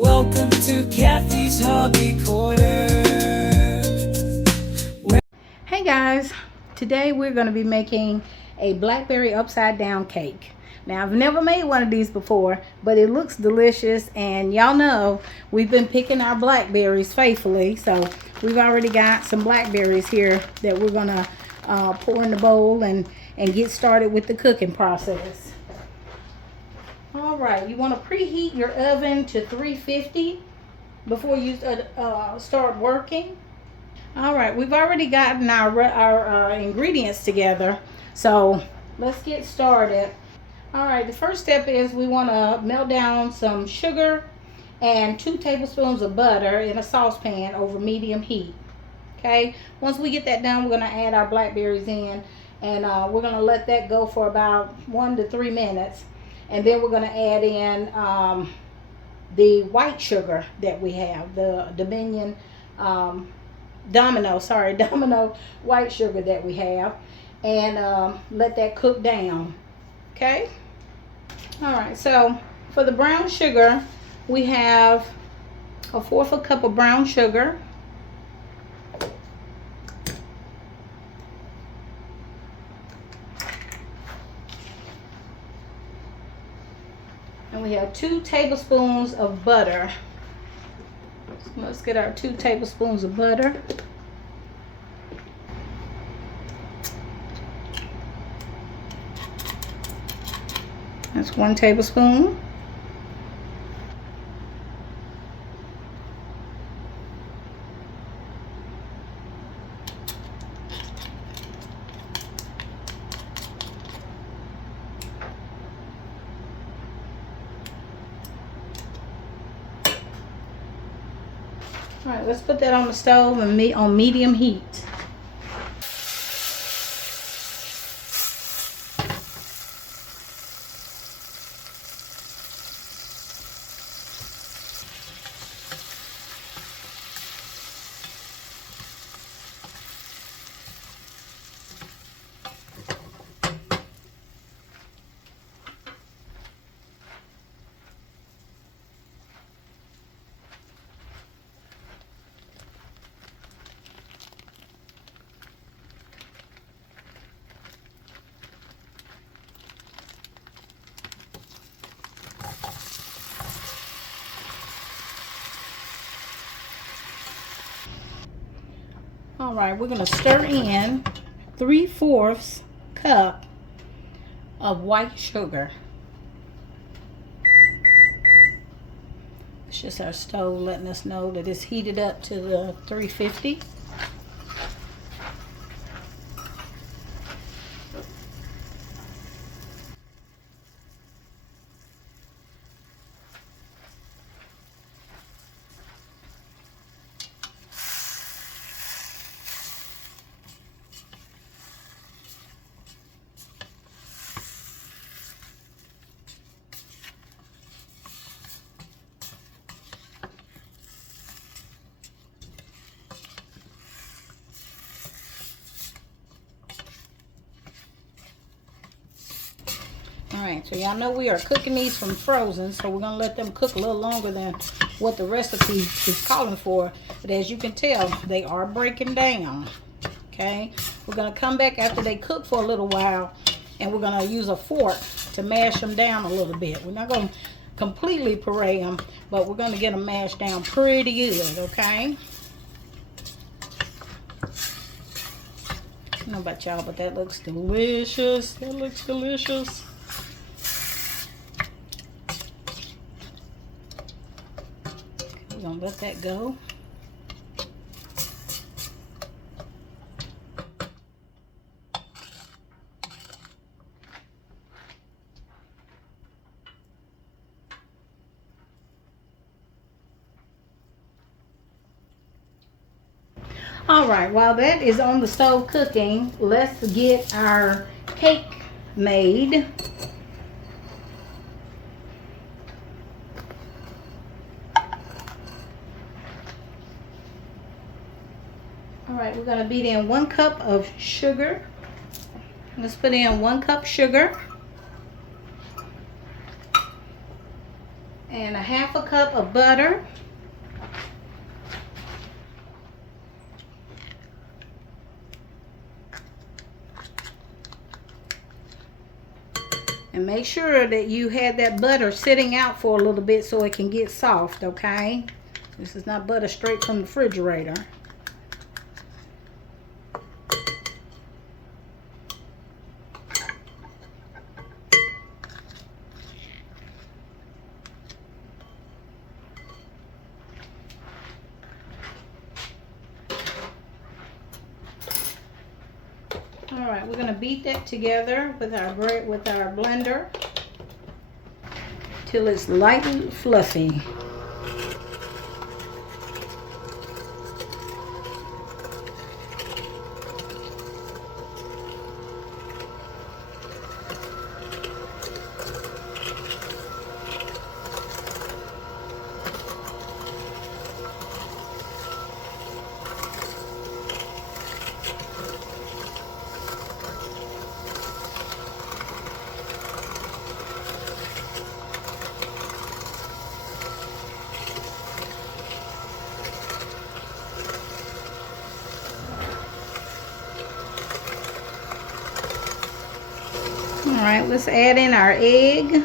Welcome to Kathy's Hobby Corner. Hey guys, today we're going to be making a blackberry upside down cake. Now I've never made one of these before, but it looks delicious, and y'all know we've been picking our blackberries faithfully, so we've already got some blackberries here that we're going to pour in the bowl and get started with the cooking process. Alright, you want to preheat your oven to 350 before you start working. Alright, we've already gotten our ingredients together, so let's get started. Alright, the first step is we want to melt down some sugar and 2 tablespoons of butter in a saucepan over medium heat. Okay, once we get that done, we're going to add our blackberries in, and we're going to let that go for about 1 to 3 minutes. And then we're going to add in the white sugar that we have, the Domino white sugar that we have, and let that cook down. Okay. All right. So for the brown sugar, we have 1/4 cup of brown sugar. And we have 2 tablespoons of butter. So let's get our 2 tablespoons of butter. That's 1 tablespoon. All right, let's put that on the stove and on medium heat. All right, we're going to stir in 3/4 cup of white sugar. It's just our stove letting us know that it's heated up to the 350. Alright, so y'all know we are cooking these from frozen, so we're going to let them cook a little longer than what the recipe is calling for. But as you can tell, they are breaking down. Okay, we're going to come back after they cook for a little while, and we're going to use a fork to mash them down a little bit. We're not going to completely puree them, but we're going to get them mashed down pretty good, okay? I don't know about y'all, but that looks delicious. That looks delicious. We're gonna let that go. All right, while that is on the stove cooking, let's get our cake made. All right, we're gonna beat in 1 cup of sugar. Let's put in 1 cup sugar. and a half a cup of butter. And make sure that you have that butter sitting out for a little bit so it can get soft, okay? This is not butter straight from the refrigerator. All right, we're gonna beat that together with our blender till it's light and fluffy. All right, let's add in our egg.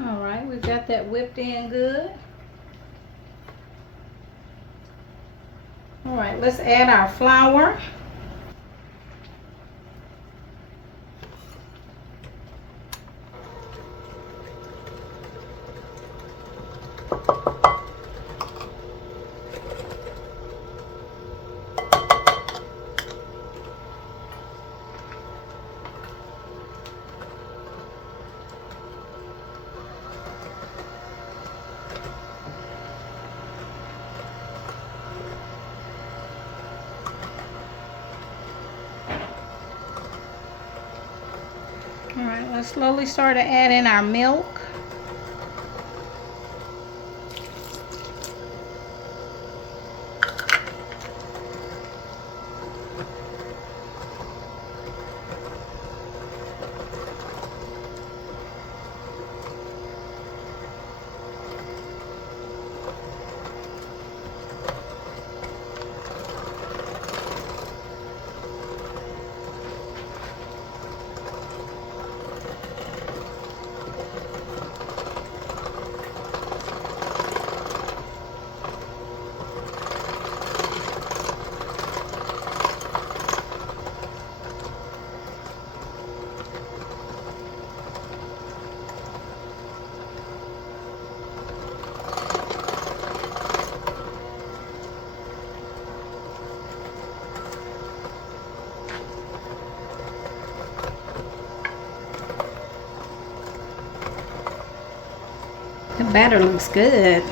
All right, we've got that whipped in good. All right, let's add our flour. All right, let's slowly start to add in our milk. The batter looks good.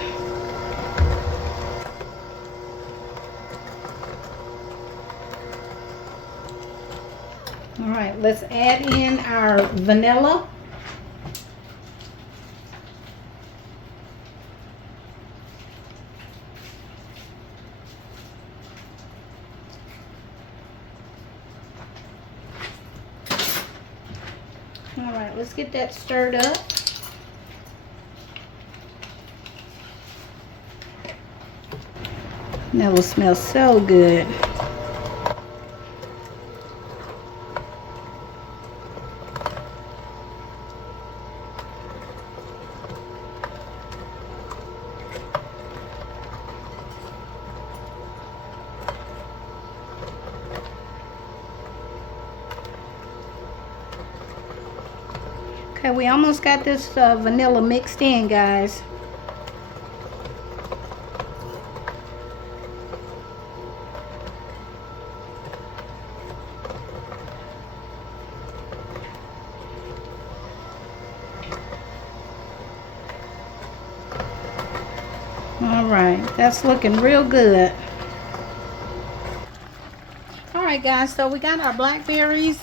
All right, let's add in our vanilla. All right, let's get that stirred up. That will smell so good. Okay, we almost got this vanilla mixed in, guys. All right, that's looking real good. All right, guys, so we got our blackberries.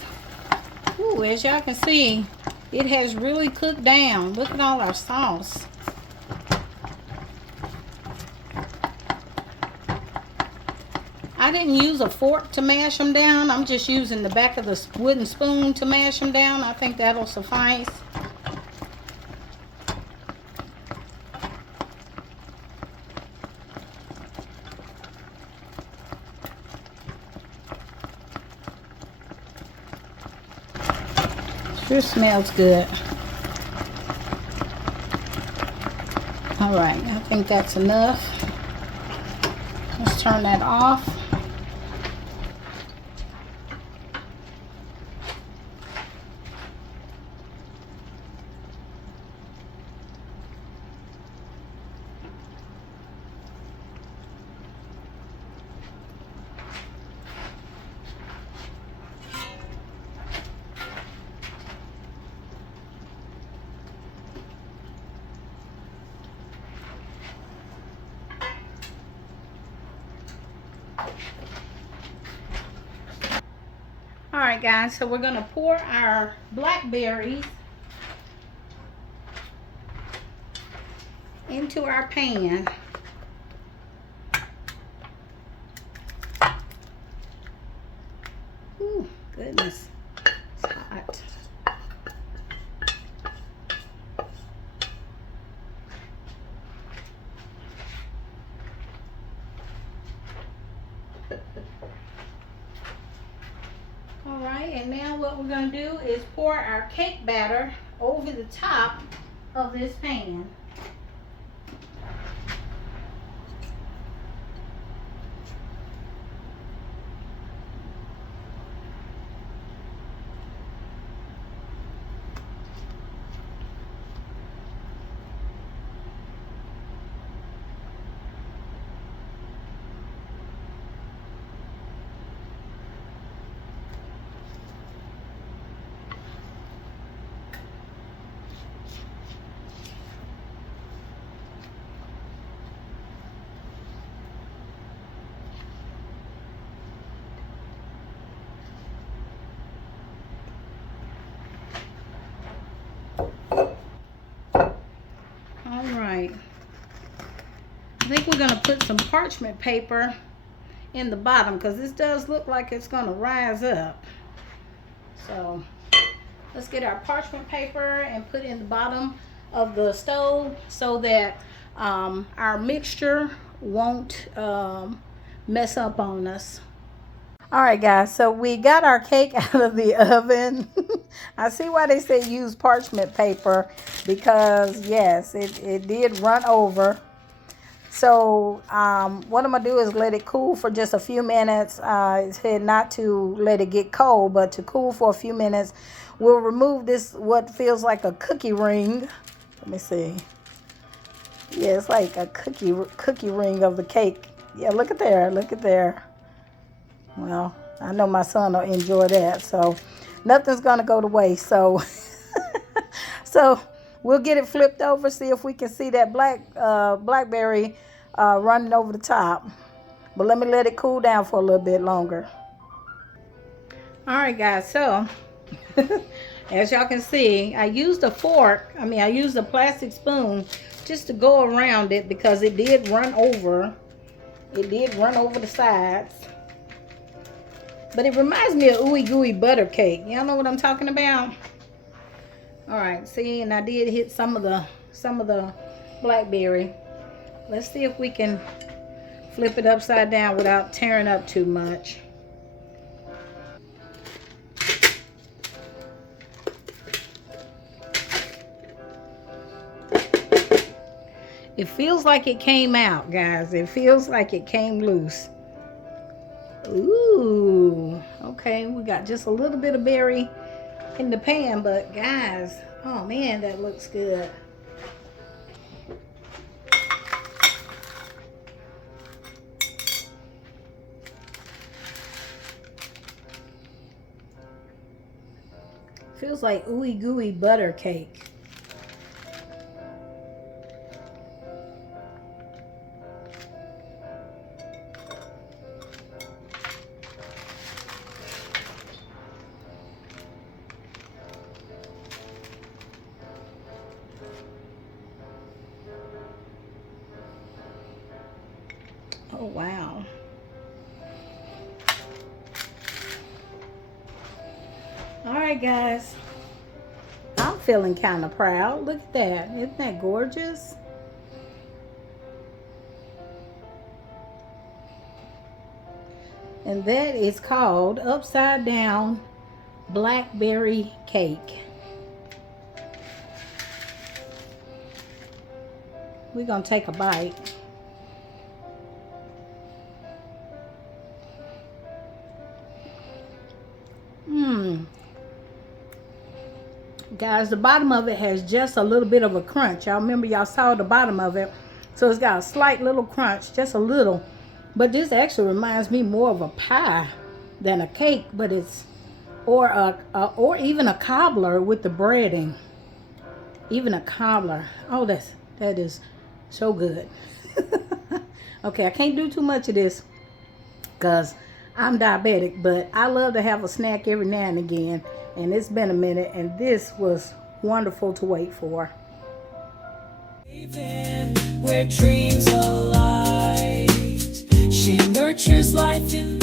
Ooh, as y'all can see, it has really cooked down. Look at all our sauce. I didn't use a fork to mash them down. I'm just using the back of the wooden spoon to mash them down. I think that'll suffice. Sure smells good. All right, I think that's enough. Let's turn that off. All right, guys, so we're gonna pour our blackberries into our pan. Ooh, goodness, it's hot. All right, and now what we're going to do is pour our cake batter over the top of this pan. All right, I think we're going to put some parchment paper in the bottom because this does look like it's going to rise up. So let's get our parchment paper and put it in the bottom of the stove so that our mixture won't mess up on us. All right, guys, so we got our cake out of the oven. I see why they say use parchment paper because, yes, it did run over. So what I'm going to do is let it cool for just a few minutes. It said not to let it get cold, but to cool for a few minutes. We'll remove this, what feels like a cookie ring. Let me see. Yeah, it's like a cookie ring of the cake. Yeah, look at there. Look at there. Well, I know my son will enjoy that. So nothing's going to go to waste. So, so we'll get it flipped over, see if we can see that blackberry running over the top. But let me let it cool down for a little bit longer. All right, guys. So as y'all can see, I used a fork. I used a plastic spoon just to go around it because it did run over. It did run over the sides. But it reminds me of ooey gooey butter cake. Y'all know what I'm talking about? All right, see, and I did hit some of the blackberry. Let's see if we can flip it upside down without tearing up too much. It feels like it came out, guys. It feels like it came loose. Ooh, okay, we got just a little bit of berry in the pan, but guys, Oh man, that looks good. Feels like ooey gooey butter cake. Oh, wow. All right, guys. I'm feeling kind of proud. Look at that. Isn't that gorgeous? And that is called upside down blackberry cake. We're going to take a bite. Guys, the bottom of it has just a little bit of a crunch. Y'all remember y'all saw the bottom of it. So it's got a slight little crunch, just a little. But this actually reminds me more of a pie than a cake, but it's or even a cobbler with the breading. Even a cobbler. Oh, that is so good. Okay, I can't do too much of this because I'm diabetic, but I love to have a snack every now and again. And it's been a minute, and this was wonderful to wait for. Where dreams are light, she nurtures life in